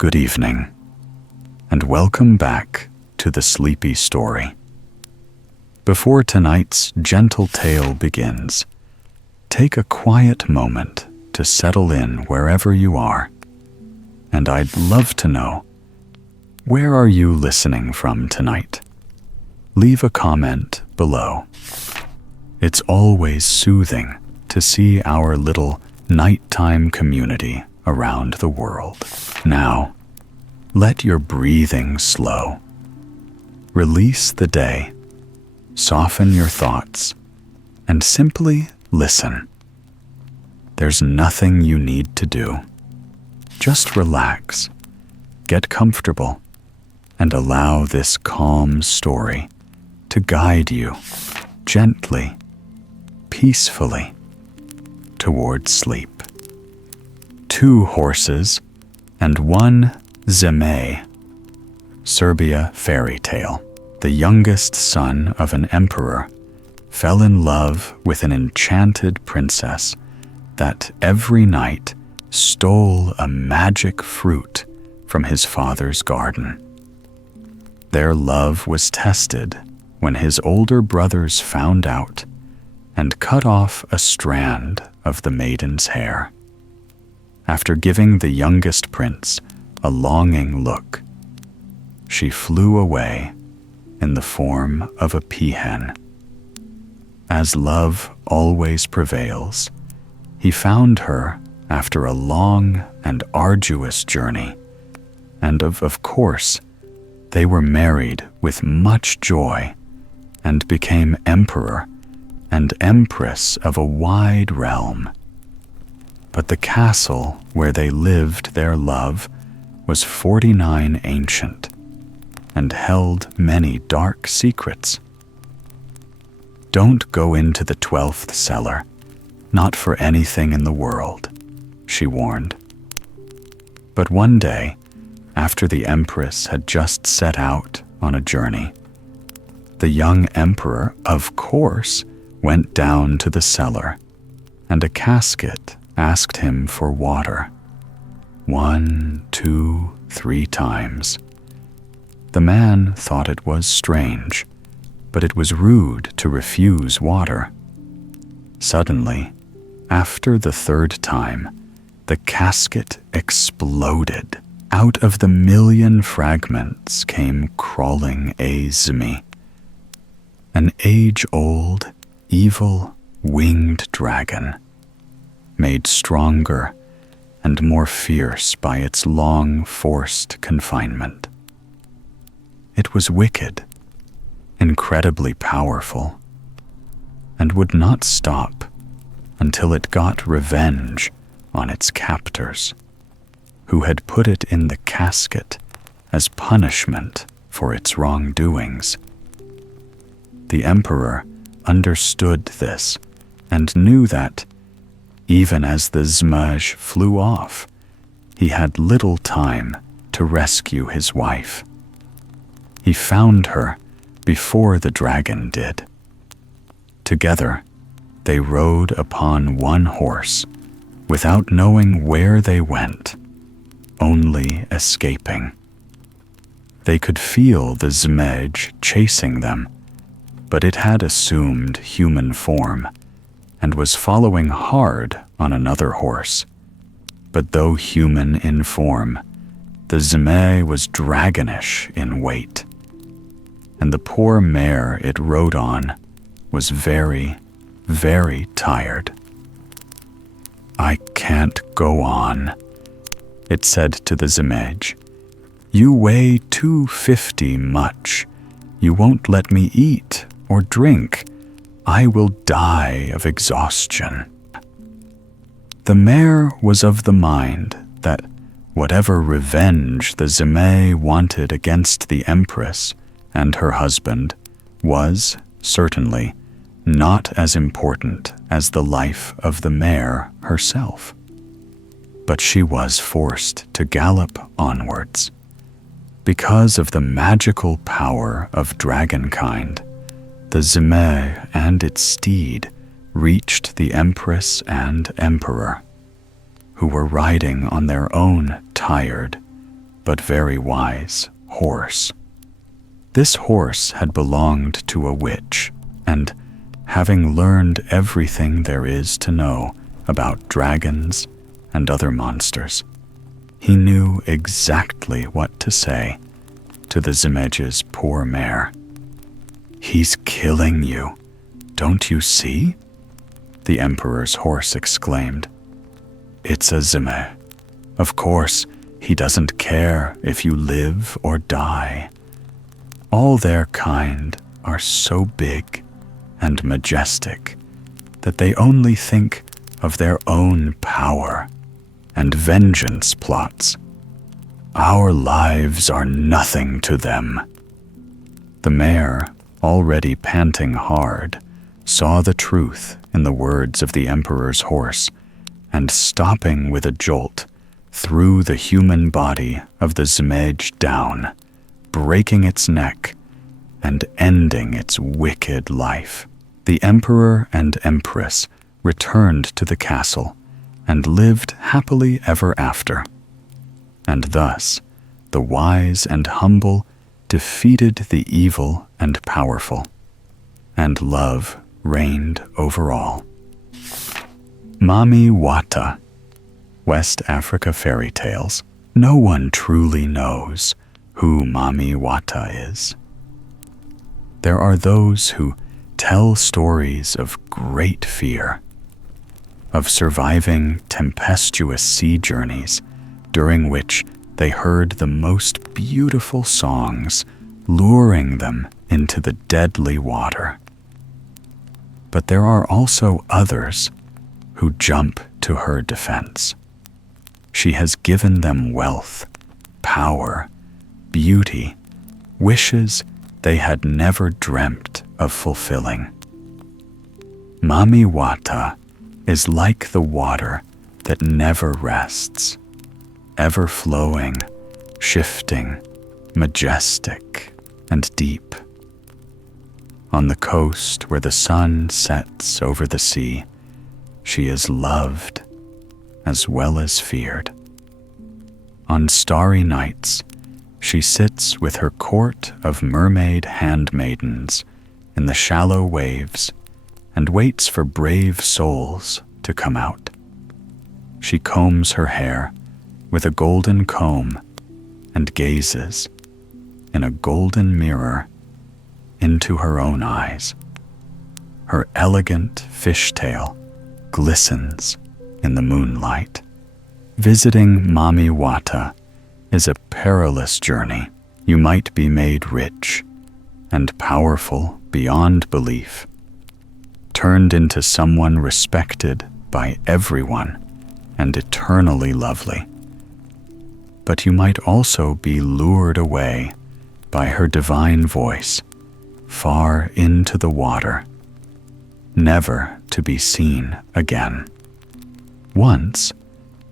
Good evening, and welcome back to the Sleepy Story. Before tonight's gentle tale begins, take a quiet moment to settle in wherever you are. And I'd love to know, where are you listening from tonight? Leave a comment below. It's always soothing to see our little nighttime community around the world. Now, let your breathing slow. Release the day, soften your thoughts, and simply listen. There's nothing you need to do. Just relax, get comfortable, and allow this calm story to guide you gently, peacefully, towards sleep. Two Horses and One Zmej. Serbia fairy tale. The youngest son of an emperor fell in love with an enchanted princess that every night stole a magic fruit from his father's garden. Their love was tested when his older brothers found out and cut off a strand of the maiden's hair. After giving the youngest prince a longing look, she flew away in the form of a peahen. As love always prevails, he found her after a long and arduous journey, and of course, they were married with much joy and became emperor and empress of a wide realm. But the castle where they lived their love was 49 ancient and held many dark secrets. Don't go into the 12th cellar, not for anything in the world, she warned. But one day, after the empress had just set out on a journey, the young emperor, of course, went down to the cellar, and a casket asked him for water. 1, 2, 3 times. The man thought it was strange, but it was rude to refuse water. Suddenly, after the 3rd time, the casket exploded. Out of the million fragments came crawling a Zmej, an age-old, evil, winged dragon, made stronger and more fierce by its long forced confinement. It was wicked, incredibly powerful, and would not stop until it got revenge on its captors, who had put it in the casket as punishment for its wrongdoings. The emperor understood this and knew that, even as the Zmej flew off, he had little time to rescue his wife. He found her before the dragon did. Together, they rode upon one horse, without knowing where they went, only escaping. They could feel the Zmej chasing them, but it had assumed human form and was following hard on another horse. But though human in form, the Zmej was dragonish in weight, and the poor mare it rode on was very, very tired. "I can't go on," it said to the Zmej. "You weigh 250 much. You won't let me eat or drink. I will die of exhaustion." The mare was of the mind that whatever revenge the Zmej wanted against the empress and her husband was, certainly, not as important as the life of the mare herself. But she was forced to gallop onwards. Because of the magical power of dragonkind, the Zmej and its steed reached the empress and emperor, who were riding on their own tired, but very wise horse. This horse had belonged to a witch, and having learned everything there is to know about dragons and other monsters, he knew exactly what to say to the Zmej's poor mare. "He's killing you, don't you see?" the emperor's horse exclaimed. "It's a Zmej. Of course, he doesn't care if you live or die. All their kind are so big and majestic that they only think of their own power and vengeance plots. Our lives are nothing to them." The mare, already panting hard, saw the truth in the words of the emperor's horse, and stopping with a jolt, threw the human body of the Zmej down, breaking its neck and ending its wicked life. The emperor and empress returned to the castle and lived happily ever after. And thus, the wise and humble defeated the evil and powerful, and love reigned over all. Mami Wata, West Africa Fairy Tales. No one truly knows who Mami Wata is. There are those who tell stories of great fear, of surviving tempestuous sea journeys during which they heard the most beautiful songs luring them into the deadly water. But there are also others who jump to her defense. She has given them wealth, power, beauty, wishes they had never dreamt of fulfilling. Mami Wata is like the water that never rests, ever flowing, shifting, majestic, and deep. On the coast where the sun sets over the sea, she is loved as well as feared. On starry nights, she sits with her court of mermaid handmaidens in the shallow waves and waits for brave souls to come out. She combs her hair with a golden comb and gazes in a golden mirror into her own eyes. Her elegant fishtail glistens in the moonlight. Visiting Mami Wata is a perilous journey. You might be made rich and powerful beyond belief, turned into someone respected by everyone and eternally lovely. But you might also be lured away by her divine voice, far into the water, never to be seen again. Once,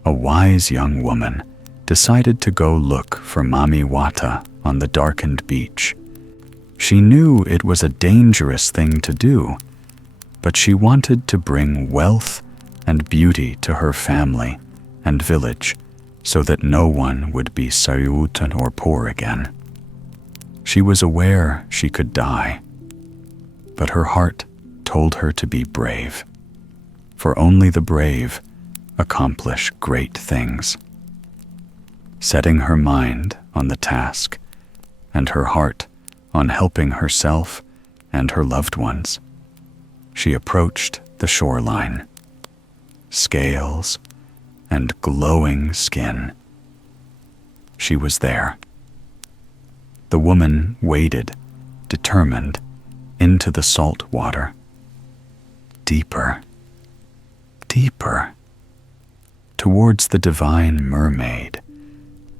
a wise young woman decided to go look for Mami Wata on the darkened beach. She knew it was a dangerous thing to do, but she wanted to bring wealth and beauty to her family and village so that no one would be sayutan or poor again. She was aware she could die, but her heart told her to be brave, for only the brave accomplish great things. Setting her mind on the task and her heart on helping herself and her loved ones, she approached the shoreline. Scales and glowing skin. She was there. The woman waded, determined, into the salt water. Deeper, deeper, towards the divine mermaid,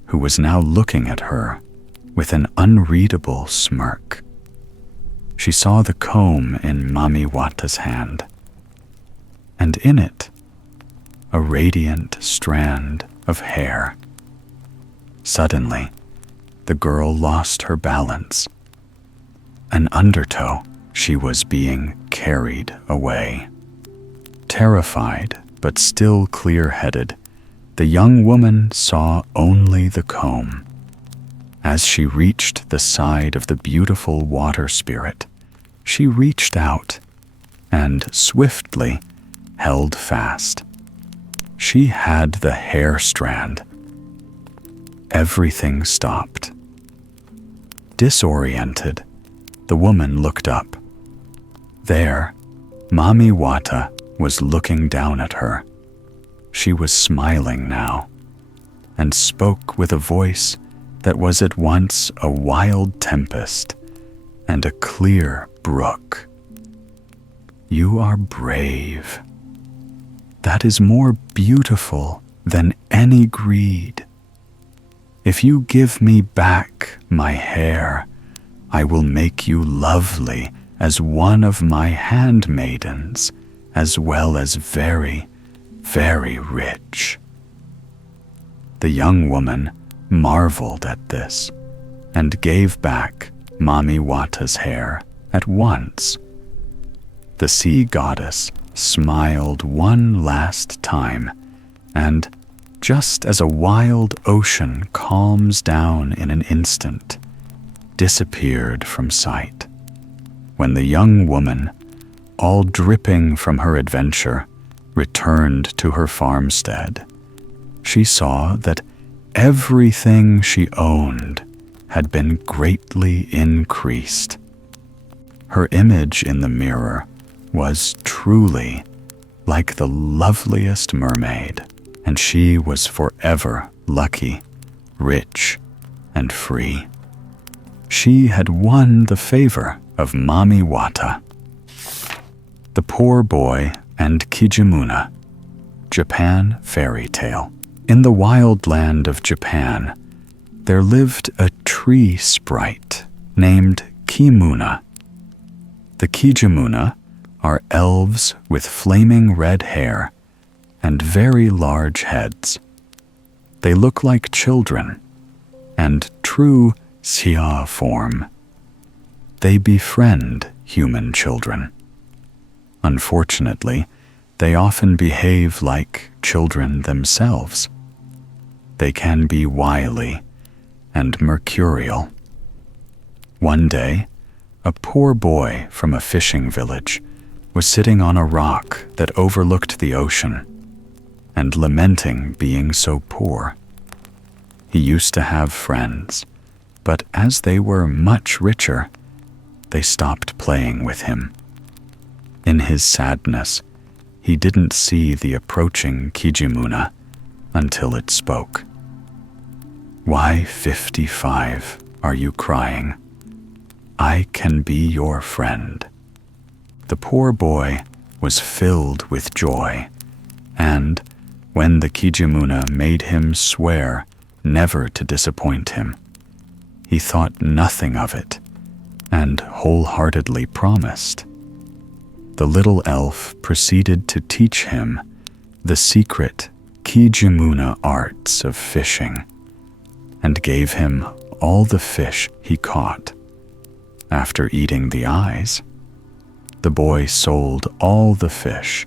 who was now looking at her with an unreadable smirk. She saw the comb in Mami Wata's hand, and in it, a radiant strand of hair. Suddenly, the girl lost her balance. An undertow, she was being carried away. Terrified, but still clear-headed, the young woman saw only the comb, As she reached the side of the beautiful water spirit, she reached out and swiftly held fast. She had the hair strand. Everything stopped. Disoriented, the woman looked up. There, Mami Wata was looking down at her. She was smiling now, and spoke with a voice that was at once a wild tempest and a clear brook. "You are brave. That is more beautiful than any greed. If you give me back my hair, I will make you lovely as one of my handmaidens, as well as very, very rich." The young woman marveled at this and gave back Mami Wata's hair at once. The sea goddess smiled one last time, and just as a wild ocean calms down in an instant, disappeared from sight. When the young woman, all dripping from her adventure, returned to her farmstead, she saw that everything she owned had been greatly increased. Her image in the mirror was truly like the loveliest mermaid, and she was forever lucky, rich, and free. She had won the favor of Mami Wata. The Poor Boy and Kijimuna, Japan Fairy Tale. In the wild land of Japan, there lived a tree sprite named Kimuna. The Kijimuna are elves with flaming red hair and very large heads. They look like children and true Xia form. They befriend human children. Unfortunately, they often behave like children themselves. They can be wily and mercurial. One day, a poor boy from a fishing village was sitting on a rock that overlooked the ocean and lamenting being so poor. He used to have friends, but as they were much richer, they stopped playing with him. In his sadness, he didn't see the approaching Kijimuna until it spoke. "Why 55 are you crying? I can be your friend." The poor boy was filled with joy, and when the Kijimuna made him swear never to disappoint him, he thought nothing of it and wholeheartedly promised. The little elf proceeded to teach him the secret Kijimuna arts of fishing and gave him all the fish he caught. After eating the eyes, the boy sold all the fish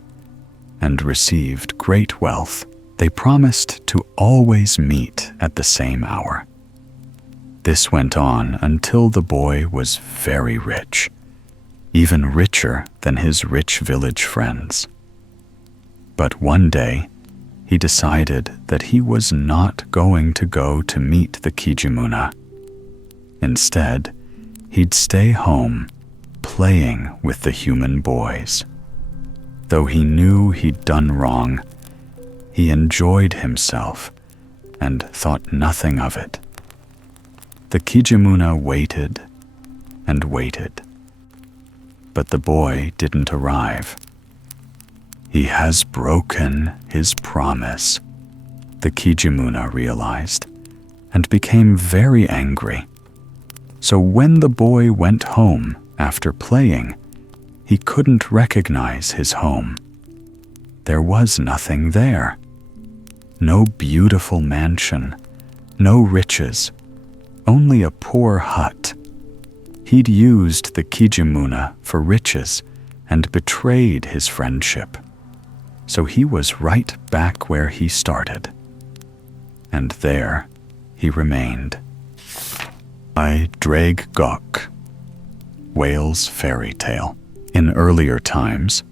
and received great wealth. They promised to always meet at the same hour. This went on until the boy was very rich, even richer than his rich village friends. But one day, he decided that he was not going to go to meet the Kijimuna. Instead, he'd stay home, playing with the human boys. Though he knew he'd done wrong, he enjoyed himself and thought nothing of it. The Kijimuna waited and waited, but the boy didn't arrive. "He has broken his promise," the Kijimuna realized, and became very angry. So when the boy went home after playing, he couldn't recognize his home. There was nothing there. No beautiful mansion, no riches, only a poor hut. He'd used the Kijimuna for riches and betrayed his friendship. So he was right back where he started. And there he remained. by Ddraig Goch, Wales Fairy Tale. In earlier times,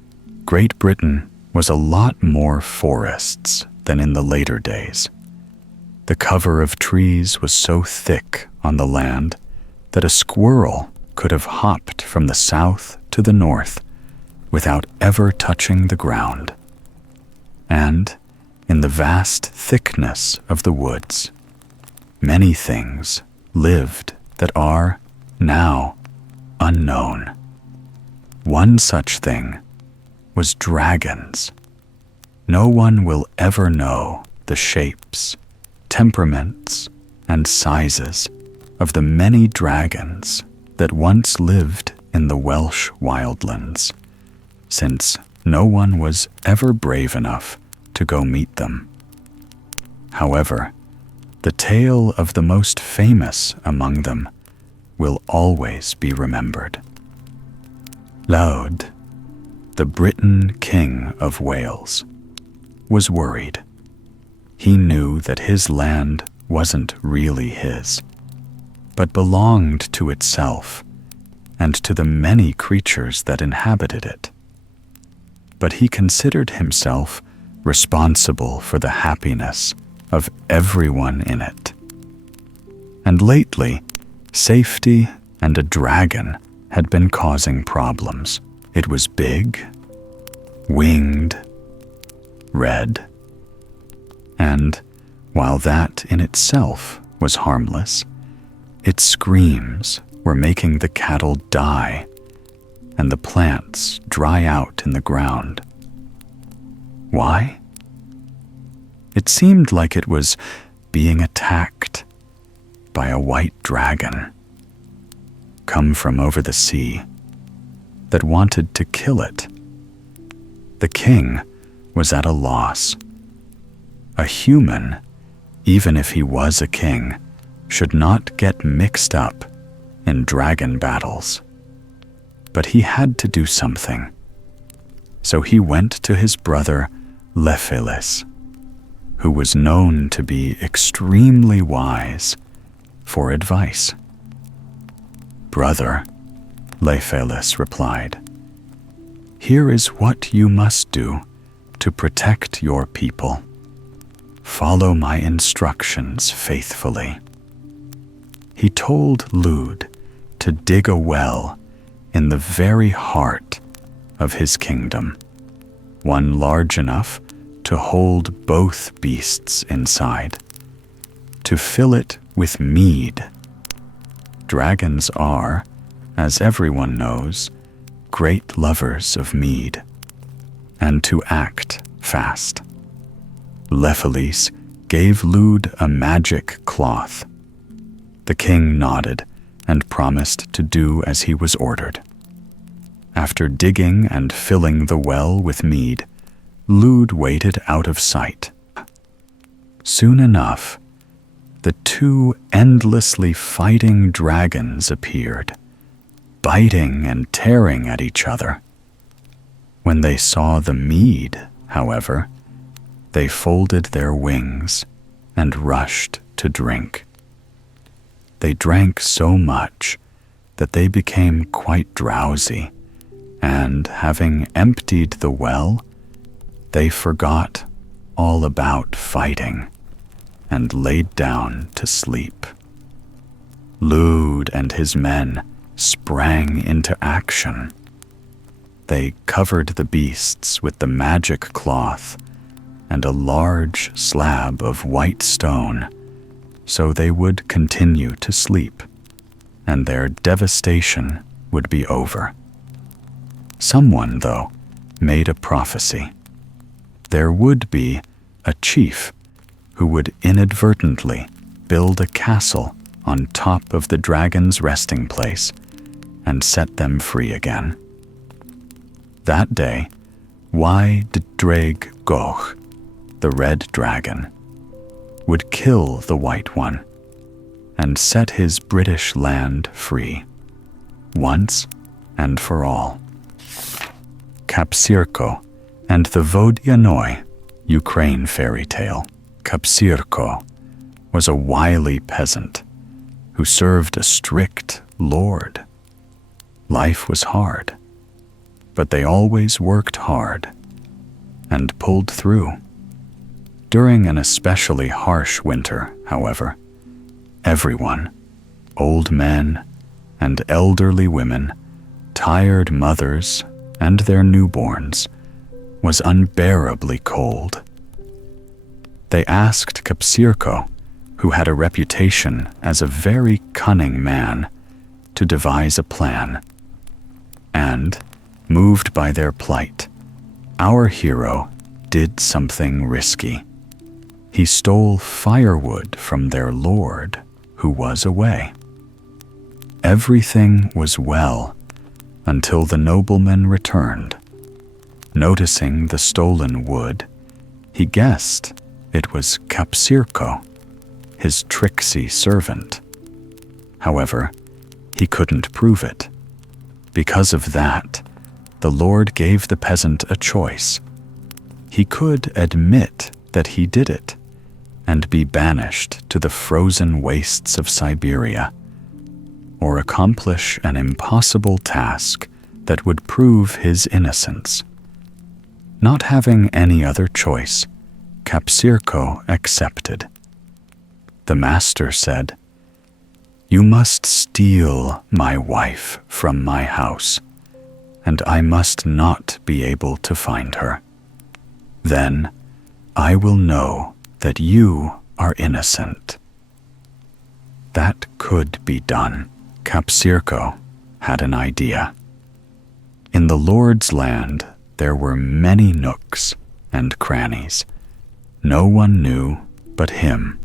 Great Britain was a lot more forests than in the later days. The cover of trees was so thick on the land that a squirrel could have hopped from the south to the north without ever touching the ground. And in the vast thickness of the woods, many things lived that are now unknown. One such thing was dragons. No one will ever know the shapes, temperaments, and sizes of the many dragons that once lived in the Welsh wildlands, since no one was ever brave enough to go meet them. However, the tale of the most famous among them will always be remembered. Llywelyn, the Briton King of Wales, was worried. He knew that his land wasn't really his, but belonged to itself and to the many creatures that inhabited it. But he considered himself responsible for the happiness of everyone in it. And lately, safety and a dragon had been causing problems. It was big, winged, red, and while that in itself was harmless, its screams were making the cattle die and the plants dry out in the ground. Why? It seemed like it was being attacked by a white dragon, come from over the sea, that wanted to kill it. The king was at a loss. A human, even if he was a king, should not get mixed up in dragon battles. But he had to do something. So he went to his brother Llywelyn, who was known to be extremely wise, for advice. "Brother," Llywelyn replied, "here is what you must do to protect your people. Follow my instructions faithfully." He told Llywelyn to dig a well in the very heart of his kingdom, one large enough to hold both beasts inside, to fill it with mead. Dragons are, as everyone knows, great lovers of mead, and to act fast. Llywelyn gave Llywelyn a magic cloth. The king nodded and promised to do as he was ordered. After digging and filling the well with mead, Llywelyn waited out of sight. Soon enough, the two endlessly fighting dragons appeared, biting and tearing at each other. When they saw the mead, however, they folded their wings and rushed to drink. They drank so much that they became quite drowsy, and having emptied the well, they forgot all about fighting and laid down to sleep. Llywelyn and his men sprang into action. They covered the beasts with the magic cloth and a large slab of white stone, so they would continue to sleep, and their devastation would be over. Someone, though, made a prophecy. There would be a chief who would inadvertently build a castle on top of the dragon's resting place and set them free again. That day, Ddraig Goch, the red dragon, would kill the white one and set his British land free, once and for all. Kapsirko and The Vodianoi, Ukraine fairy tale. Kapsirko was a wily peasant who served a strict lord. Life was hard, but they always worked hard and pulled through. During an especially harsh winter, however, everyone, old men and elderly women, tired mothers and their newborns, was unbearably cold. They asked Kapsirko, who had a reputation as a very cunning man, to devise a plan. And, moved by their plight, our hero did something risky. He stole firewood from their lord, who was away. Everything was well until the nobleman returned. Noticing the stolen wood, he guessed it was Kapsirko, his tricksy servant. However, he couldn't prove it. Because of that, the lord gave the peasant a choice. He could admit that he did it and be banished to the frozen wastes of Siberia, or accomplish an impossible task that would prove his innocence. Not having any other choice, Kapsirko accepted. The master said, "You must steal my wife from my house, and I must not be able to find her. Then I will know that you are innocent." That could be done. Kapsirko had an idea. In the Lord's land, there were many nooks and crannies. No one knew but him,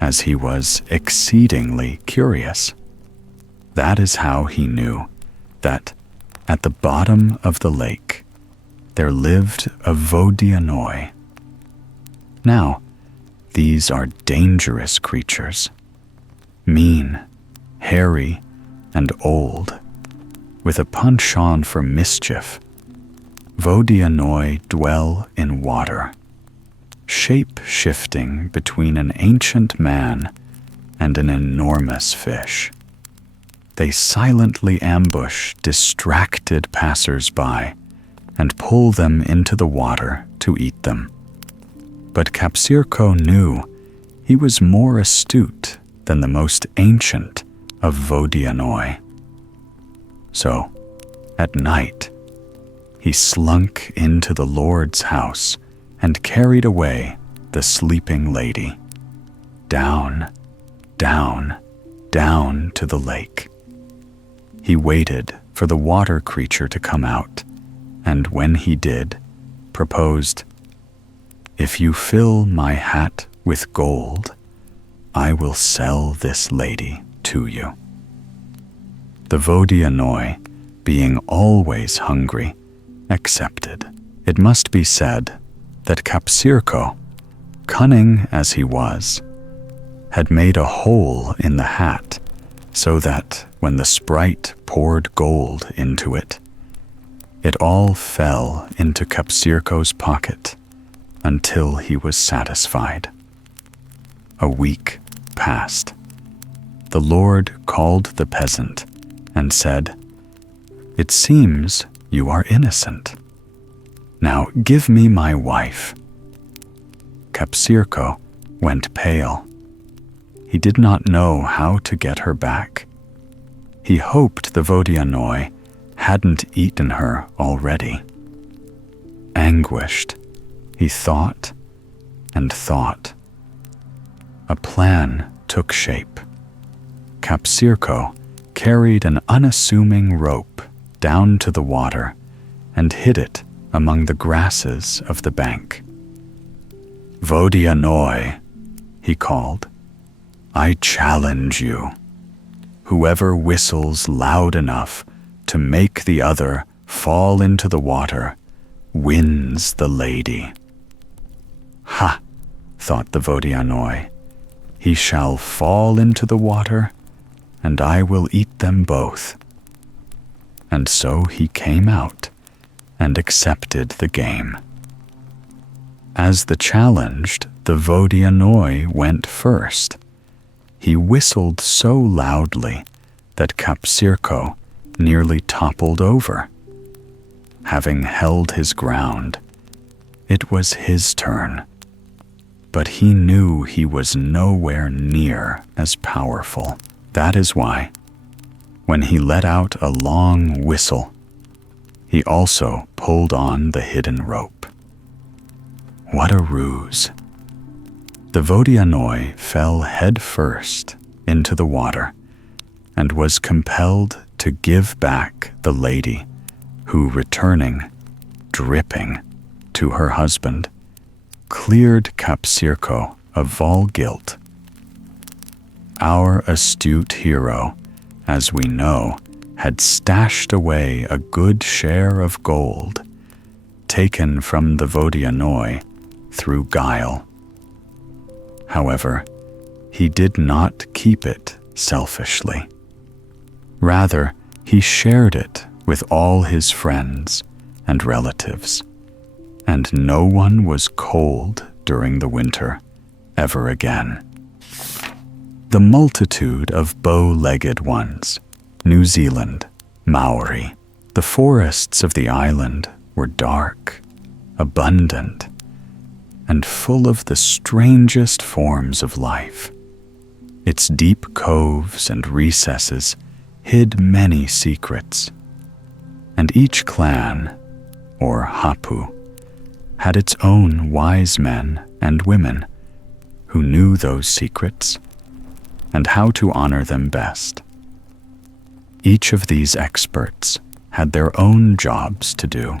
as he was exceedingly curious. That is how he knew that at the bottom of the lake there lived a Vodianoi. Now, these are dangerous creatures, mean, hairy, and old, with a penchant for mischief. Vodianoi dwell in water, shape-shifting between an ancient man and an enormous fish. They silently ambush distracted passers-by and pull them into the water to eat them. But Kapsirko knew he was more astute than the most ancient of Vodianoi. So, at night, he slunk into the Lord's house and carried away the sleeping lady. Down, down, down to the lake. He waited for the water creature to come out, and when he did, proposed, "If you fill my hat with gold, I will sell this lady to you." The Vodianoi, being always hungry, accepted. It must be said that Kapsirko, cunning as he was, had made a hole in the hat so that when the sprite poured gold into it, it all fell into Kapsirko's pocket until he was satisfied. A week passed. The Lord called the peasant and said, "It seems you are innocent. Now give me my wife." Kapsirko went pale. He did not know how to get her back. He hoped the Vodianoi hadn't eaten her already. Anguished, he thought and thought. A plan took shape. Kapsirko carried an unassuming rope down to the water and hid it among the grasses of the bank. "Vodianoi," he called, "I challenge you. Whoever whistles loud enough to make the other fall into the water wins the lady." "Ha," thought the Vodianoi, "he shall fall into the water, and I will eat them both." And so he came out and accepted the game. As the challenged, the Vodianoi went first. He whistled so loudly that Kapsirko nearly toppled over. Having held his ground, it was his turn, but he knew he was nowhere near as powerful. That is why, when he let out a long whistle, he also pulled on the hidden rope. What a ruse! The Vodianoi fell head first into the water and was compelled to give back the lady who, returning, dripping, to her husband, cleared Kapsirko of all guilt. Our astute hero, as we know, had stashed away a good share of gold, taken from the Vodianoi through guile. However, he did not keep it selfishly. Rather, he shared it with all his friends and relatives, and no one was cold during the winter ever again. The multitude of bow-legged ones, New Zealand, Maori, the forests of the island were dark, abundant, and full of the strangest forms of life. Its deep coves and recesses hid many secrets, and each clan, or hapu, had its own wise men and women who knew those secrets and how to honor them best. Each of these experts had their own jobs to do,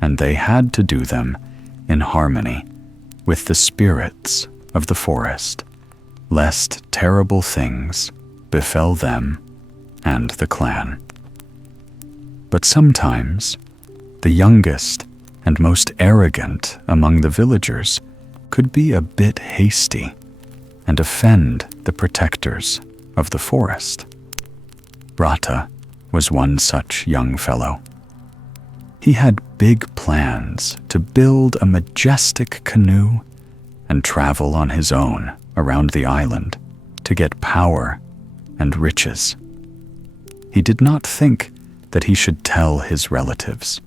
and they had to do them in harmony with the spirits of the forest, lest terrible things befell them and the clan. But sometimes, the youngest and most arrogant among the villagers could be a bit hasty and offend the protectors of the forest. Rata was one such young fellow. He had big plans to build a majestic canoe and travel on his own around the island to get power and riches. He did not think that he should tell his relatives,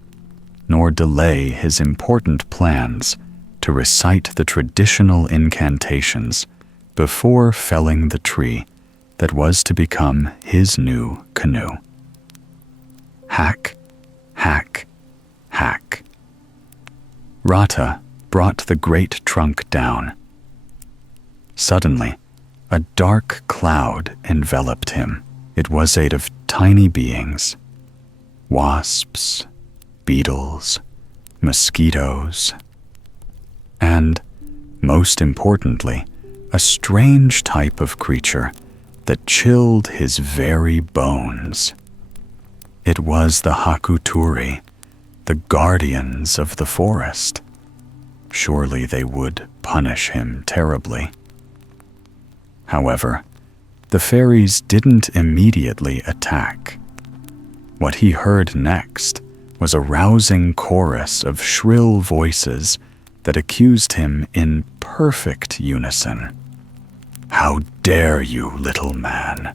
nor delay his important plans to recite the traditional incantations before felling the tree that was to become his new canoe. Hack, hack, hack. Rata brought the great trunk down. Suddenly, a dark cloud enveloped him. It was made of tiny beings, wasps, beetles, mosquitoes, and, most importantly, a strange type of creature that chilled his very bones. It was the Hakuturi, the guardians of the forest. Surely they would punish him terribly. However, the fairies didn't immediately attack. What he heard next was a rousing chorus of shrill voices that accused him in perfect unison. "How dare you, little man,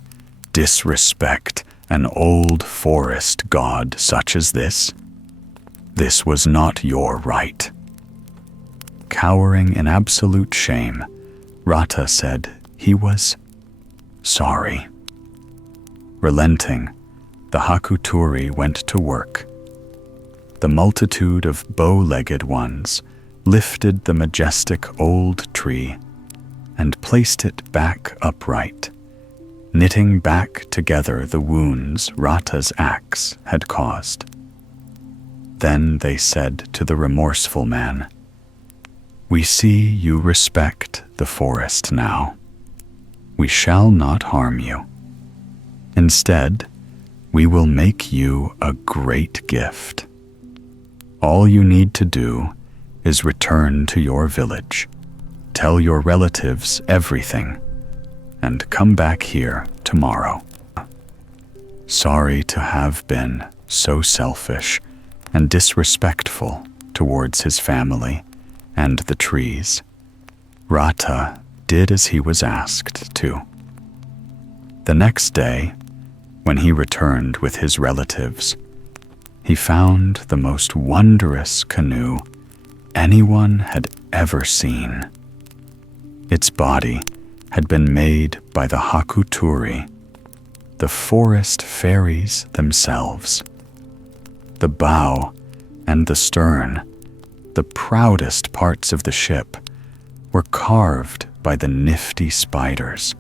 disrespect an old forest god such as this? This was not your right." Cowering in absolute shame, Rata said he was sorry. Relenting, the Hakuturi went to work. The multitude of bow-legged ones lifted the majestic old tree and placed it back upright, knitting back together the wounds Rata's axe had caused. Then they said to the remorseful man, "We see you respect the forest now. We shall not harm you. Instead, we will make you a great gift. All you need to do is return to your village, tell your relatives everything, and come back here tomorrow." Sorry to have been so selfish and disrespectful towards his family and the trees, Rata did as he was asked to. The next day, when he returned with his relatives, he found the most wondrous canoe anyone had ever seen. Its body had been made by the Hakuturi, the forest fairies themselves. The bow and the stern, the proudest parts of the ship, were carved by the nifty spiders.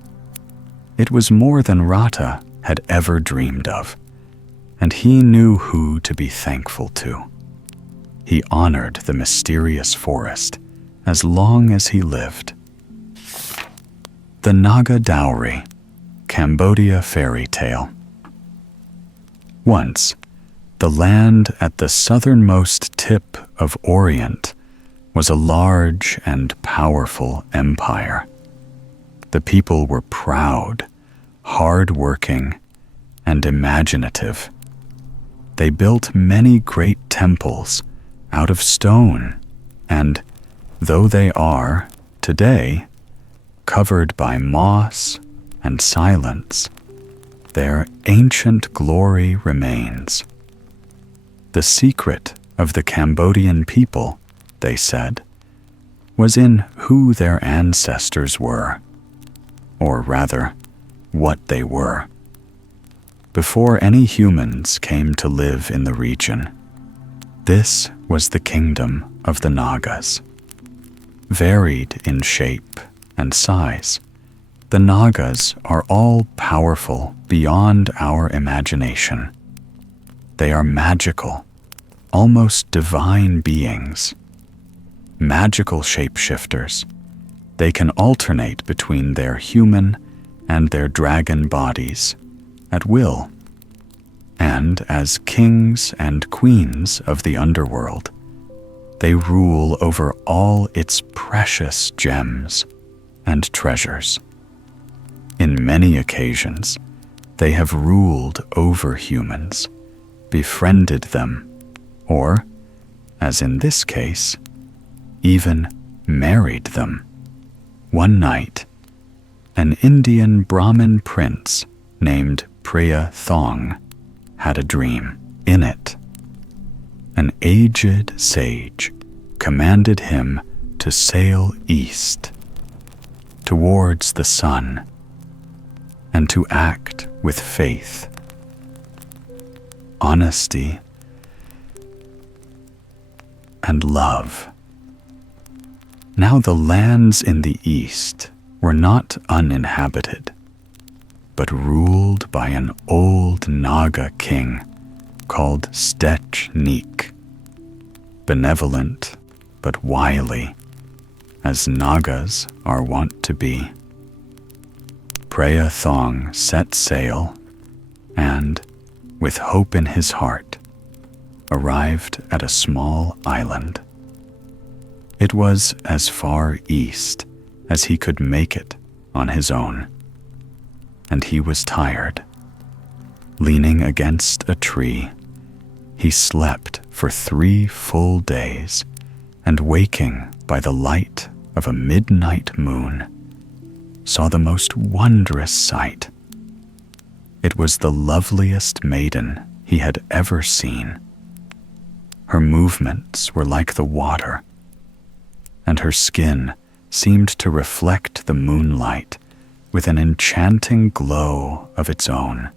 It was more than Rata had ever dreamed of, and he knew who to be thankful to. He honored the mysterious forest as long as he lived. The Naga Dowry, Cambodia fairy tale. Once, the land at the southernmost tip of Orient was a large and powerful empire. The people were proud, hard-working, and imaginative. They built many great temples out of stone, and, though they are, today, covered by moss and silence, their ancient glory remains. The secret of the Cambodian people, they said, was in who their ancestors were, or rather, what they were. Before any humans came to live in the region, this was the kingdom of the Nagas. Varied in shape and size, the Nagas are all powerful beyond our imagination. They are magical, almost divine beings. Magical shapeshifters. They can alternate between their human and their dragon bodies at will. And as kings and queens of the underworld, they rule over all its precious gems and treasures. In many occasions, they have ruled over humans, befriended them, or, as in this case, even married them. One night, an Indian Brahmin prince named Preya Thong had a dream. In it, an aged sage commanded him to sail east, towards the sun, and to act with faith, honesty, and love. Now the lands in the east were not uninhabited, but ruled by an old Naga king called Stech Neek, benevolent but wily, as Nagas are wont to be. Preya Thong set sail and, with hope in his heart, arrived at a small island. It was as far east as he could make it on his own, and he was tired. Leaning against a tree, he slept for 3 full days, and waking by the light of a midnight moon, saw the most wondrous sight. It was the loveliest maiden he had ever seen. Her movements were like the water, and her skin seemed to reflect the moonlight with an enchanting glow of its own.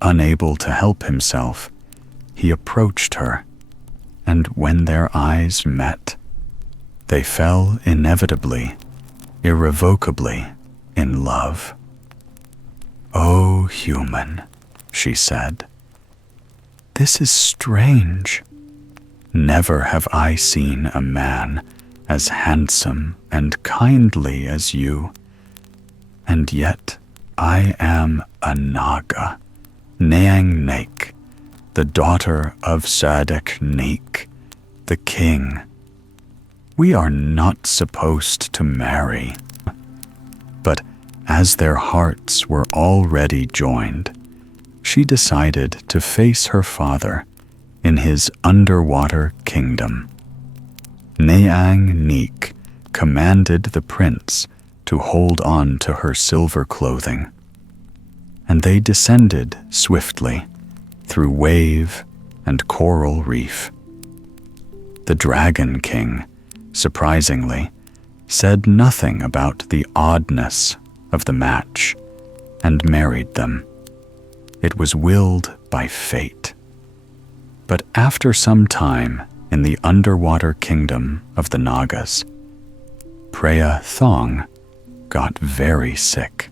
Unable to help himself, he approached her, and when their eyes met, they fell inevitably, irrevocably in love. "O human," she said, "this is strange. Never have I seen a man as handsome and kindly as you, and yet I am a Naga, Neang Nek, the daughter of Sadek Nek, the king. We are not supposed to marry." But as their hearts were already joined, she decided to face her father in his underwater kingdom. Neang Nek commanded the prince to hold on to her silver clothing, and they descended swiftly through wave and coral reef. The Dragon King, surprisingly, said nothing about the oddness of the match and married them. It was willed by fate. But after some time in the underwater kingdom of the Nagas, Preya Thong got very sick.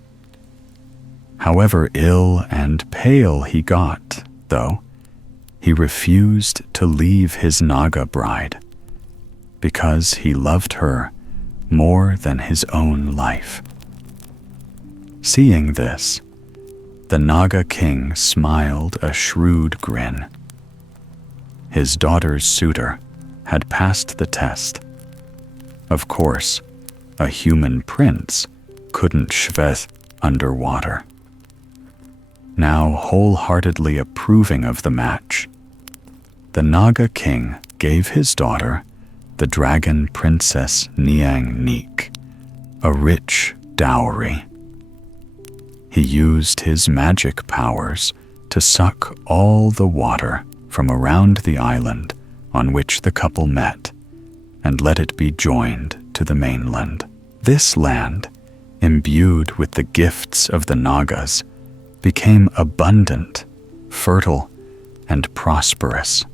However ill and pale he got, though, he refused to leave his Naga bride because he loved her more than his own life. Seeing this, the Naga King smiled a shrewd grin. His daughter's suitor had passed the test. Of course, a human prince couldn't shveth underwater. Now wholeheartedly approving of the match, the Naga King gave his daughter, the dragon princess Niang Neek, a rich dowry. He used his magic powers to suck all the water from around the island on which the couple met and let it be joined to the mainland. This land, imbued with the gifts of the Nagas, became abundant, fertile, and prosperous.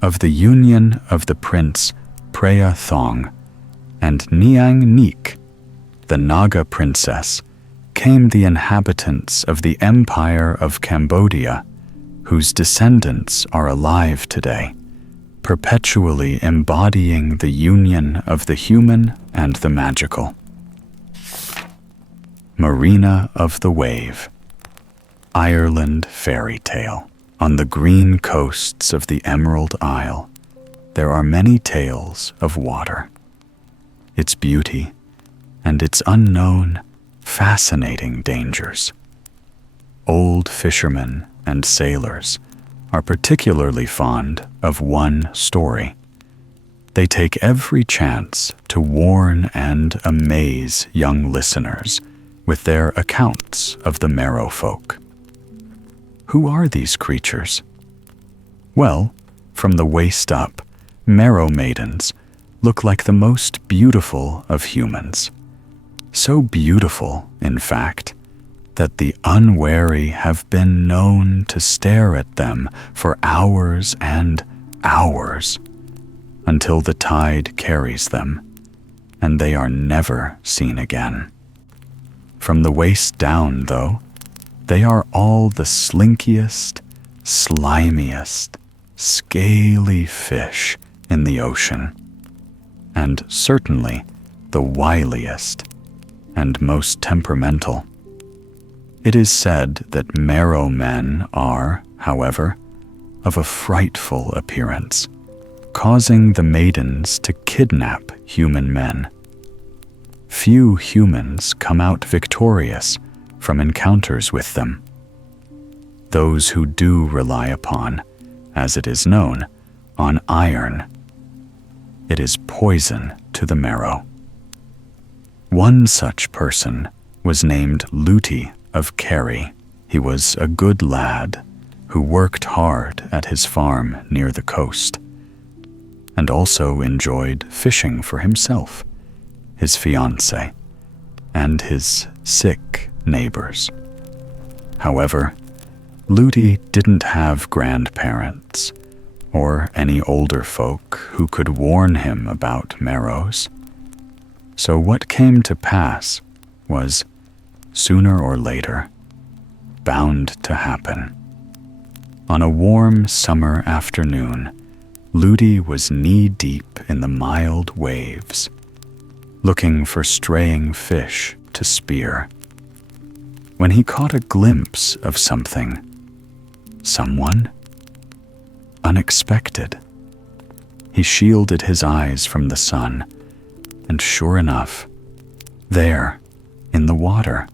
Of the union of the prince Preya Thong and Niang Neek, the Naga princess, came the inhabitants of the Empire of Cambodia, whose descendants are alive today, perpetually embodying the union of the human and the magical. Marina of the Wave, Ireland fairy tale. On the green coasts of the Emerald Isle, there are many tales of water, its beauty, and its unknown, fascinating dangers. Old fishermen and sailors are particularly fond of one story. They take every chance to warn and amaze young listeners with their accounts of the Merrow folk. Who are these creatures? Well, from the waist up, Merrow maidens look like the most beautiful of humans. So beautiful, in fact, that the unwary have been known to stare at them for hours and hours until the tide carries them, and they are never seen again. From the waist down, though, they are all the slinkiest, slimiest, scaly fish in the ocean, and certainly the wiliest and most temperamental. It is said that Merrow men are, however, of a frightful appearance, causing the maidens to kidnap human men. Few humans come out victorious from encounters with them. Those who do rely upon, as it is known, on iron. It is poison to the marrow. One such person was named Luti of Kerry. He was a good lad who worked hard at his farm near the coast, and also enjoyed fishing for himself, his fiancée, and his sick neighbors. However, Luti didn't have grandparents or any older folk who could warn him about marrows. So what came to pass was, sooner or later, bound to happen. On a warm summer afternoon, Luti was knee-deep in the mild waves, looking for straying fish to spear, when he caught a glimpse of something, someone, unexpected. He shielded his eyes from the sun, and sure enough, there, in the water,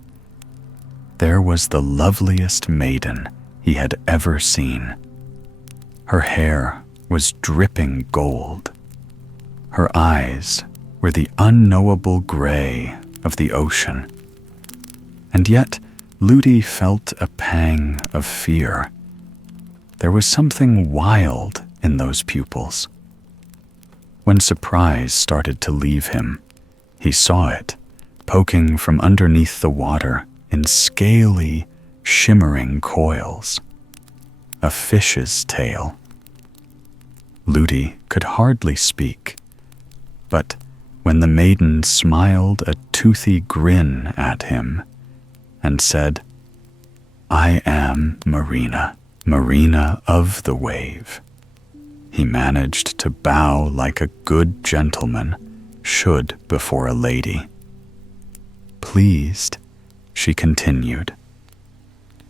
there was the loveliest maiden he had ever seen. Her hair was dripping gold. Her eyes were the unknowable gray of the ocean. And yet, Ludi felt a pang of fear. There was something wild in those pupils. When surprise started to leave him, he saw it, poking from underneath the water in scaly, shimmering coils. A fish's tail. Ludi could hardly speak, but when the maiden smiled a toothy grin at him and said, "I am Marina, Marina of the Wave," he managed to bow like a good gentleman should before a lady. "Pleased," she continued,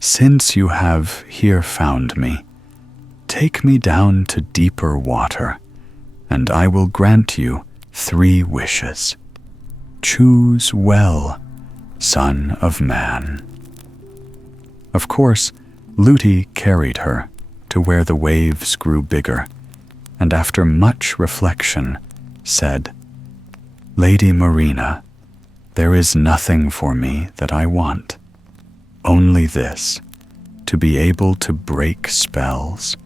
"since you have here found me, take me down to deeper water, and I will grant you 3 wishes. Choose well, son of man." Of course, Ludi carried her to where the waves grew bigger, and after much reflection said, "Lady Marina, there is nothing for me that I want. Only this, to be able to break spells,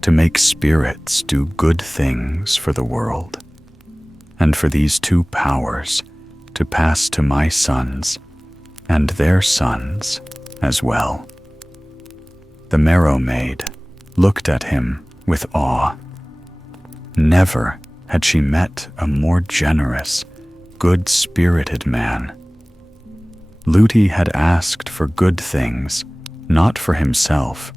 to make spirits do good things for the world, and for these 2 powers to pass to my sons and their sons as well." The Marrow Maid looked at him with awe. Never had she met a more generous, good-spirited man. Ludi had asked for good things, not for himself,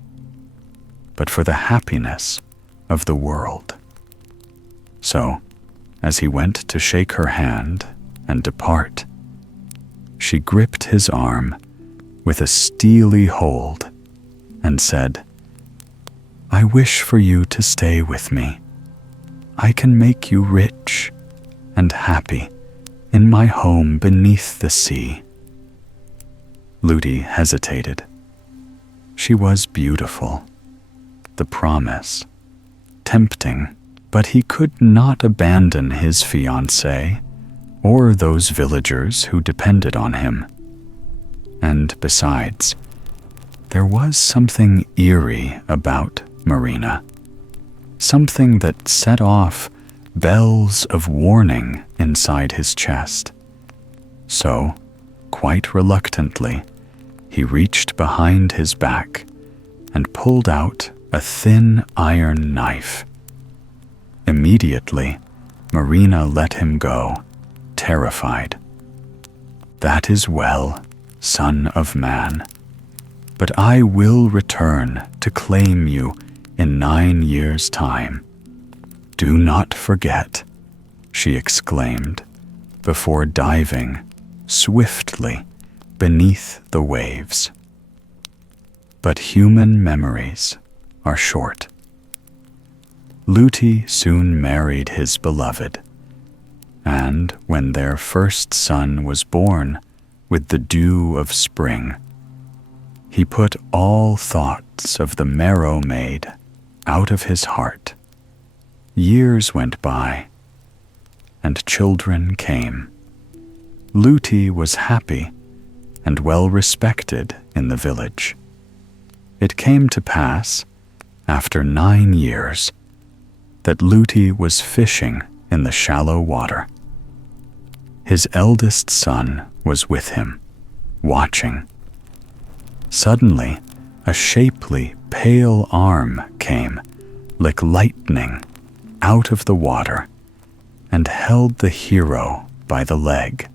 but for the happiness of the world. So, as he went to shake her hand and depart, she gripped his arm with a steely hold and said, "I wish for you to stay with me. I can make you rich and happy in my home beneath the sea." Ludi hesitated. She was beautiful. The promise, tempting, but he could not abandon his fiancée or those villagers who depended on him. And besides, there was something eerie about Marina, something that set off bells of warning inside his chest. So, quite reluctantly, he reached behind his back and pulled out a thin iron knife. Immediately, Marina let him go, terrified. "That is well, son of man, but I will return to claim you in 9 years' time. Do not forget," she exclaimed, before diving swiftly beneath the waves. But human memories are short. Ludi soon married his beloved, and when their first son was born with the dew of spring, he put all thoughts of the Marrow Maid out of his heart. Years went by, and children came. Ludi was happy and well respected in the village. It came to pass, after 9 years, that Ludi was fishing in the shallow water. His eldest son was with him, watching. Suddenly, a shapely, pale arm came, like lightning, out of the water, and held the hero by the leg.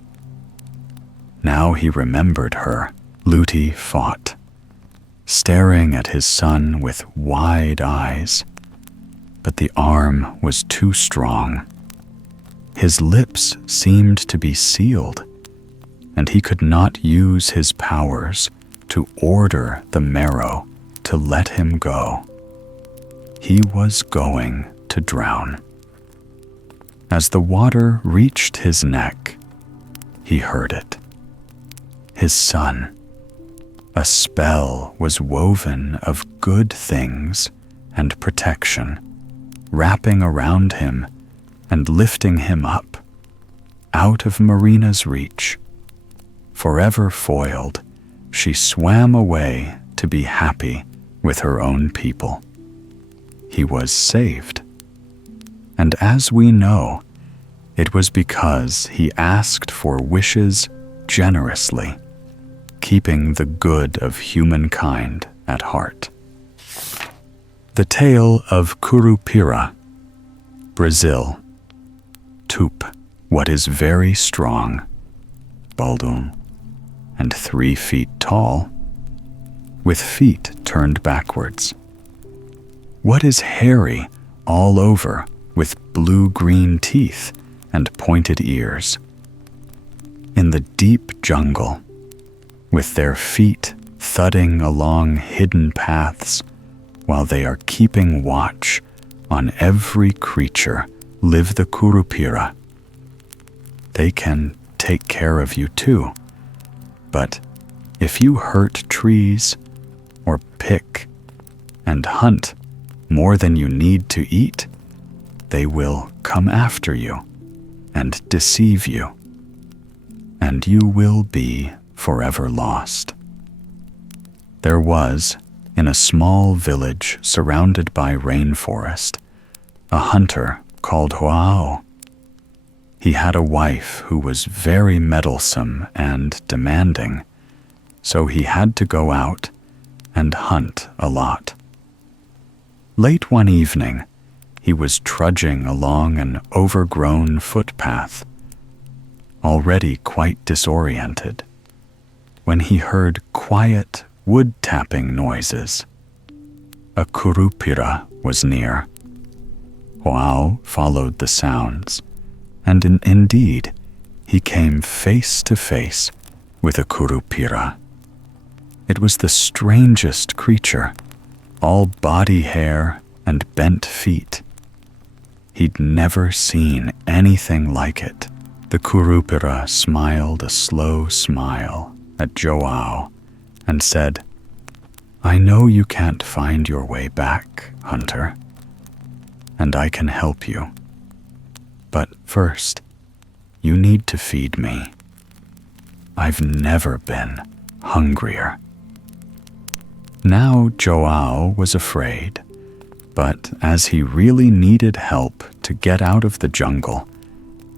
Now he remembered her. Ludi fought, staring at his son with wide eyes, but the arm was too strong. His lips seemed to be sealed, and he could not use his powers to order the marrow to let him go. He was going to drown. As the water reached his neck, he heard it. His son. A spell was woven of good things and protection, wrapping around him and lifting him up. out of Marina's reach. Forever foiled, she swam away to be happy with her own people. He was saved. And as we know, it was because he asked for wishes generously, keeping the good of humankind at heart. The Tale of Curupira, Brazil. Tup, what is very strong, baldum, and 3 feet tall, with feet turned backwards. What is hairy all over, with blue-green teeth and pointed ears? In the deep jungle, with their feet thudding along hidden paths while they are keeping watch on every creature, live the Curupira. They can take care of you too, but if you hurt trees or pick and hunt more than you need to eat, they will come after you and deceive you, and you will be forever lost. There was, in a small village surrounded by rainforest, a hunter called Joao. He had a wife who was very meddlesome and demanding, so he had to go out and hunt a lot. Late one evening, he was trudging along an overgrown footpath, already quite disoriented, when he heard quiet wood-tapping noises. A Curupira was near. Joao followed the sounds, and indeed, he came face to face with a Curupira. It was the strangest creature, all body hair and bent feet. He'd never seen anything like it. The Curupira smiled a slow smile at Joao and said, "I know you can't find your way back, hunter, and I can help you. But first, you need to feed me. I've never been hungrier." Now Joao was afraid, but as he really needed help to get out of the jungle,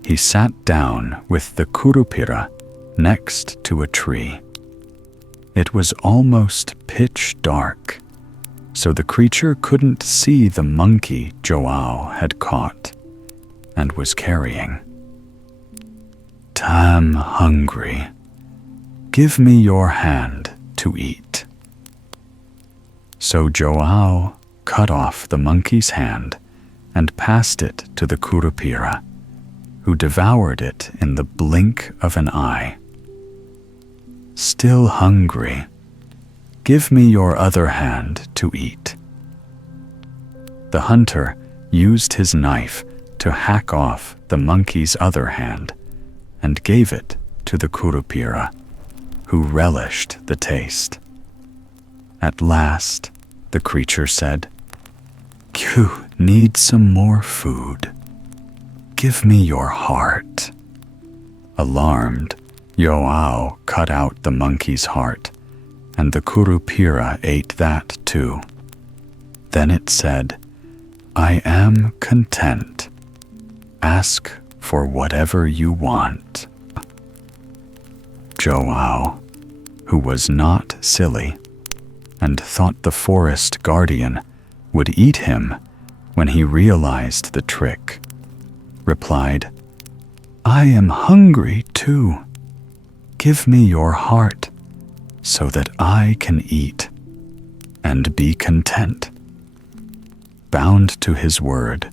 he sat down with the Curupira next to a tree. It was almost pitch dark, so the creature couldn't see the monkey Joao had caught and was carrying. "I'm hungry. Give me your hand to eat." So Joao cut off the monkey's hand and passed it to the Curupira, who devoured it in the blink of an eye. "Still hungry? Give me your other hand to eat." The hunter used his knife to hack off the monkey's other hand and gave it to the Curupira, who relished the taste. At last, the creature said, "You need some more food. Give me your heart." Alarmed, Joao cut out the monkey's heart, and the Curupira ate that too. Then it said, "I am content. Ask for whatever you want." Joao, who was not silly and thought the forest guardian would eat him when he realized the trick, replied, "I am hungry too. Give me your heart so that I can eat and be content." Bound to his word,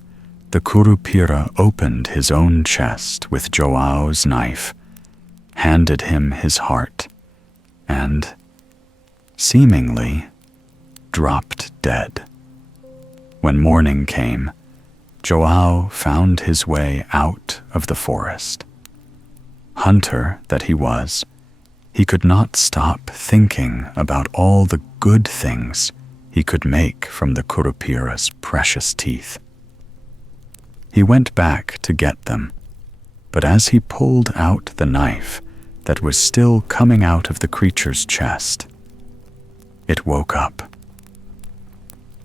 the Curupira opened his own chest with Joao's knife, handed him his heart, and, seemingly, dropped dead. When morning came, Joao found his way out of the forest. Hunter that he was, he could not stop thinking about all the good things he could make from the Curupira's precious teeth. He went back to get them, But as he pulled out the knife that was still coming out of the creature's chest, it woke up.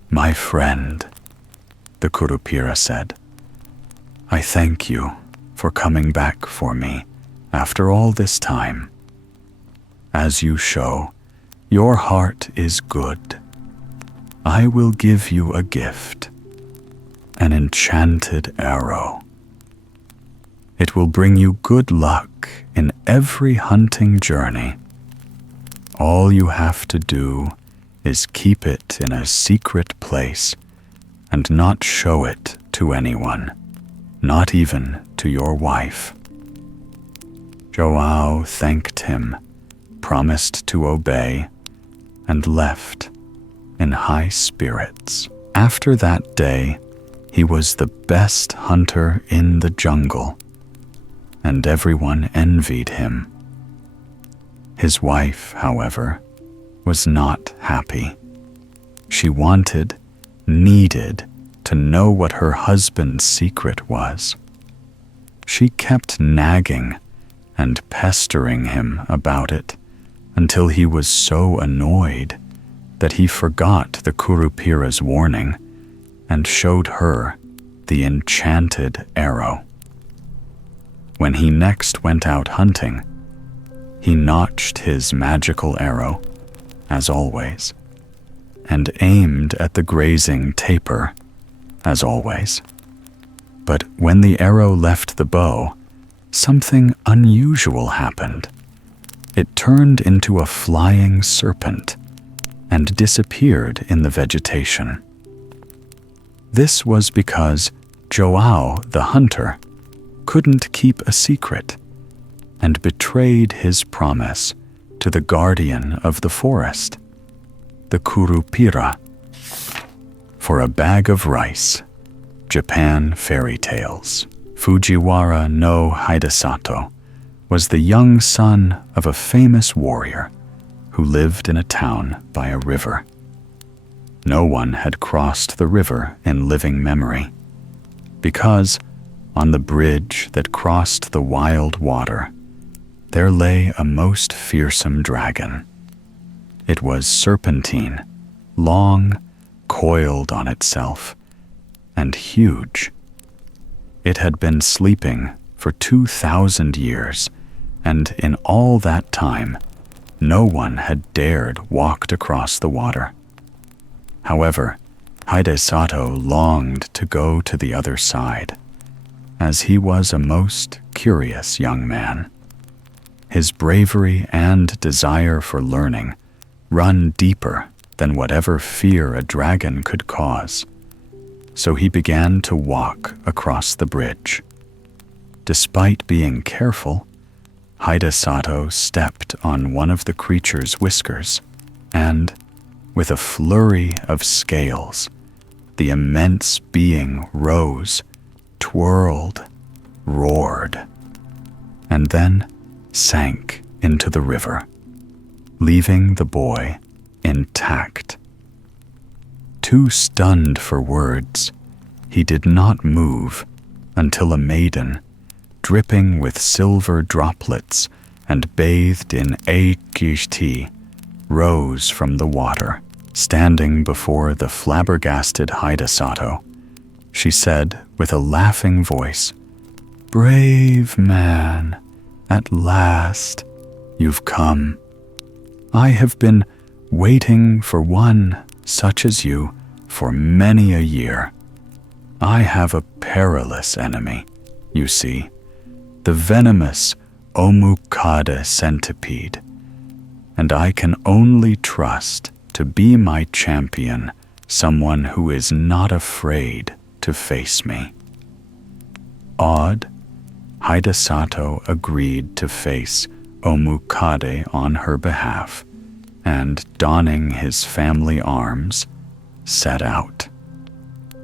"My friend," the Curupira said, "I thank you for coming back for me after all this time. As you show, your heart is good. I will give you a gift, an enchanted arrow. It will bring you good luck in every hunting journey. All you have to do is keep it in a secret place and not show it to anyone, not even to your wife." Joao thanked him, promised to obey, and left in high spirits. After that day, he was the best hunter in the jungle, and everyone envied him. His wife, however, was not happy. She needed to know what her husband's secret was. She kept nagging and pestering him about it until he was so annoyed that he forgot the Curupira's warning and showed her the enchanted arrow. When he next went out hunting, he notched his magical arrow, as always, and aimed at the grazing tapir, as always. But when the arrow left the bow, something unusual happened. It turned into a flying serpent and disappeared in the vegetation. This was because Joao, the hunter, couldn't keep a secret and betrayed his promise to the guardian of the forest, the Curupira. For a bag of rice, Japan fairy tales. Fujiwara no Hidesato was the young son of a famous warrior who lived in a town by a river. No one had crossed the river in living memory, because on the bridge that crossed the wild water, there lay a most fearsome dragon. It was serpentine, long, coiled on itself, and huge. It had been sleeping for 2,000 years, and in all that time, no one had dared walk across the water. However, Hidesato longed to go to the other side, as he was a most curious young man. His bravery and desire for learning run deeper than whatever fear a dragon could cause. So he began to walk across the bridge. Despite being careful, Hidesato stepped on one of the creature's whiskers, and, with a flurry of scales, the immense being rose, twirled, roared, and then sank into the river, leaving the boy intact. Too stunned for words, he did not move until a maiden, dripping with silver droplets and bathed in tea, rose from the water. Standing before the flabbergasted Hidesato, she said with a laughing voice, "Brave man, at last you've come. I have been waiting for one such as you for many a year. I have a perilous enemy, you see, the venomous Omukade centipede, and I can only trust to be my champion someone who is not afraid to face me." Awed, Hidesato agreed to face Omukade on her behalf, and donning his family arms, set out.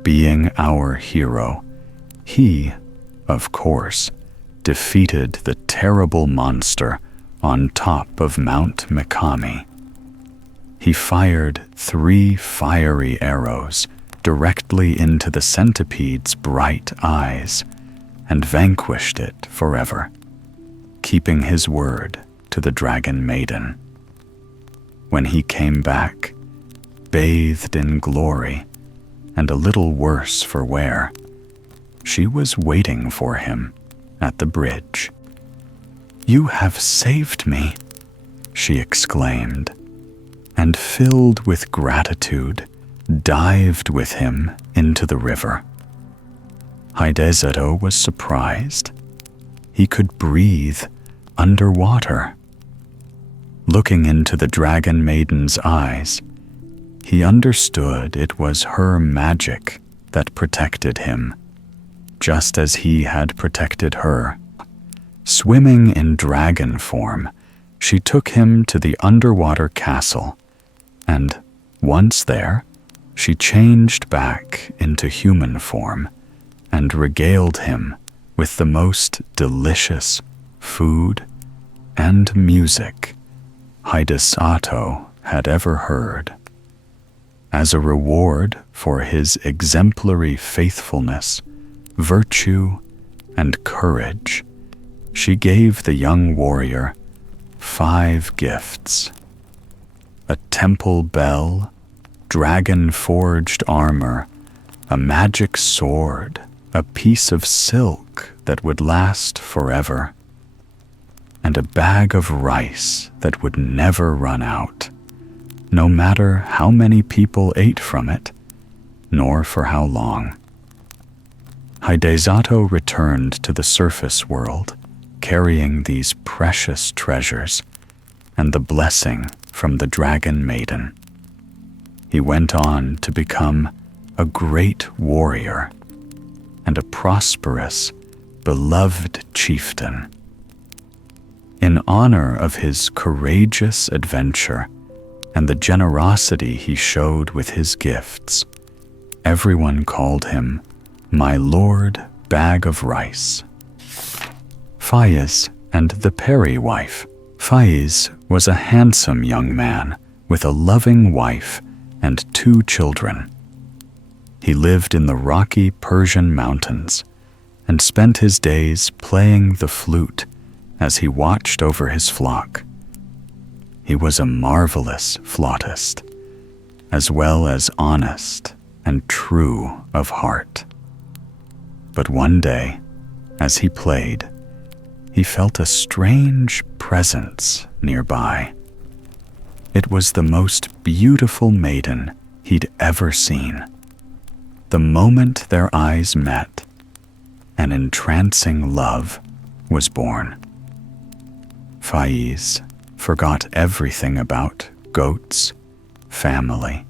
Being our hero, he, of course, defeated the terrible monster on top of Mount Mikami. He fired 3 fiery arrows directly into the centipede's bright eyes, and vanquished it forever, keeping his word to the dragon maiden. When he came back, bathed in glory and a little worse for wear, she was waiting for him at the bridge. "You have saved me," she exclaimed, and filled with gratitude, dived with him into the river. Haidezato was surprised. He could breathe underwater. Looking into the dragon maiden's eyes, he understood it was her magic that protected him, just as he had protected her. Swimming in dragon form, she took him to the underwater castle, and once there, she changed back into human form and regaled him with the most delicious food and music Haidezato had ever heard. As a reward for his exemplary faithfulness, virtue, and courage, she gave the young warrior 5 gifts: a temple bell, dragon-forged armor, a magic sword, a piece of silk that would last forever, and a bag of rice that would never run out, no matter how many people ate from it, nor for how long. Haidezato returned to the surface world, carrying these precious treasures and the blessing from the dragon maiden. He went on to become a great warrior and a prosperous, beloved chieftain. In honor of his courageous adventure and the generosity he showed with his gifts, everyone called him my Lord Bag of Rice. Fayiz and the Peri wife. Fayiz was a handsome young man with a loving wife and 2 children. He lived in the rocky Persian mountains and spent his days playing the flute as he watched over his flock. He was a marvelous flautist, as well as honest and true of heart. But one day, as he played, he felt a strange presence nearby. It was the most beautiful maiden he'd ever seen. The moment their eyes met, an entrancing love was born. Fayiz forgot everything about goats, family,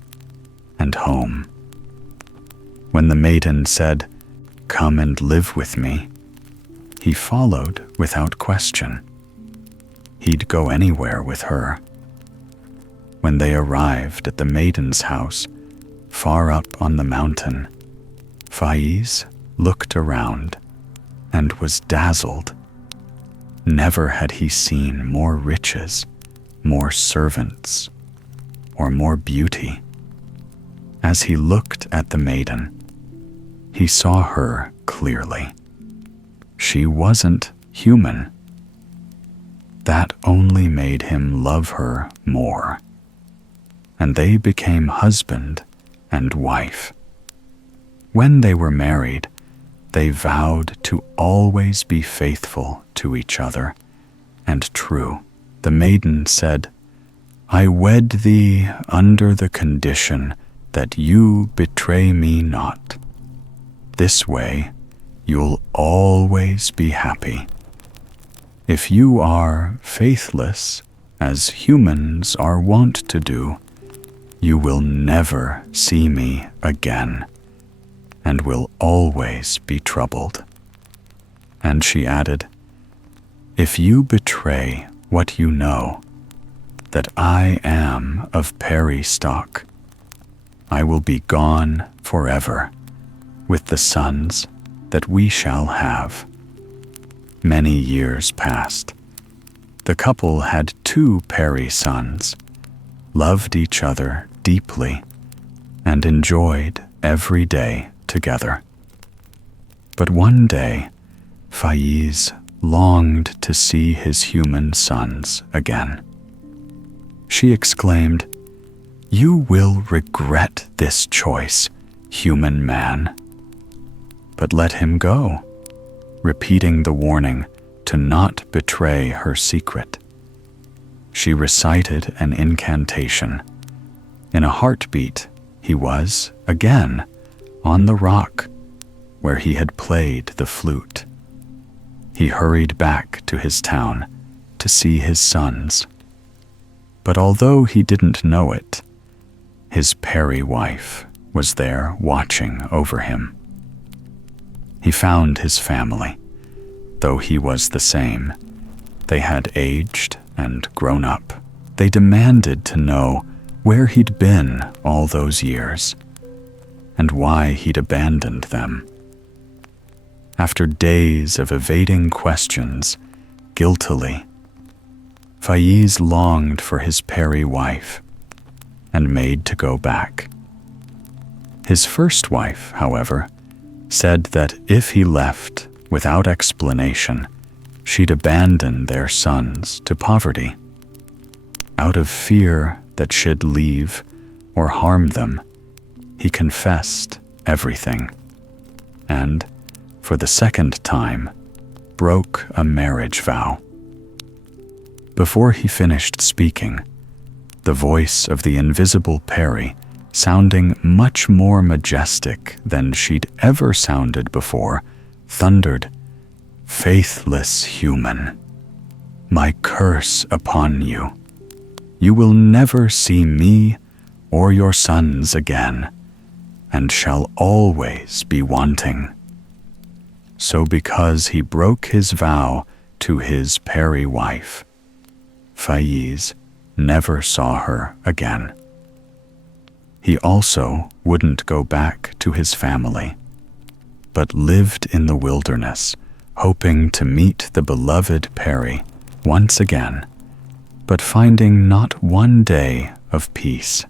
and home. When the maiden said, "Come and live with me," he followed without question. He'd go anywhere with her. When they arrived at the maiden's house, far up on the mountain, Fayiz looked around and was dazzled. Never had he seen more riches, more servants, or more beauty. As he looked at the maiden, he saw her clearly. She wasn't human. That only made him love her more, and they became husband and wife. When they were married, they vowed to always be faithful to each other and true. The maiden said, "I wed thee under the condition that you betray me not. This way, you'll always be happy. If you are faithless, as humans are wont to do, you will never see me again, and will always be troubled." And she added, "If you betray what you know, that I am of Peri stock, I will be gone forever, with the sons that we shall have." Many years passed. The couple had 2 Peri sons, loved each other deeply, and enjoyed every day together. But one day, Fayiz longed to see his human sons again. She exclaimed, "You will regret this choice, human man." But let him go, repeating the warning to not betray her secret. She recited an incantation. In a heartbeat, he was, again, on the rock where he had played the flute. He hurried back to his town to see his sons. But although he didn't know it, his Peri wife was there watching over him. He found his family, though he was the same. They had aged and grown up. They demanded to know where he'd been all those years, and why he'd abandoned them. After days of evading questions, guiltily, Fayiz longed for his Peri wife and made to go back. His first wife, however, said that if he left without explanation, she'd abandon their sons to poverty. Out of fear that she'd leave or harm them, he confessed everything, and, for the second time, broke a marriage vow. Before he finished speaking, the voice of the invisible Peri, sounding much more majestic than she'd ever sounded before, thundered, "Faithless human, my curse upon you. You will never see me or your sons again, and shall always be wanting." So because he broke his vow to his Peri wife, Fayiz never saw her again. He also wouldn't go back to his family, but lived in the wilderness, hoping to meet the beloved Peri once again, but finding not one day of peace.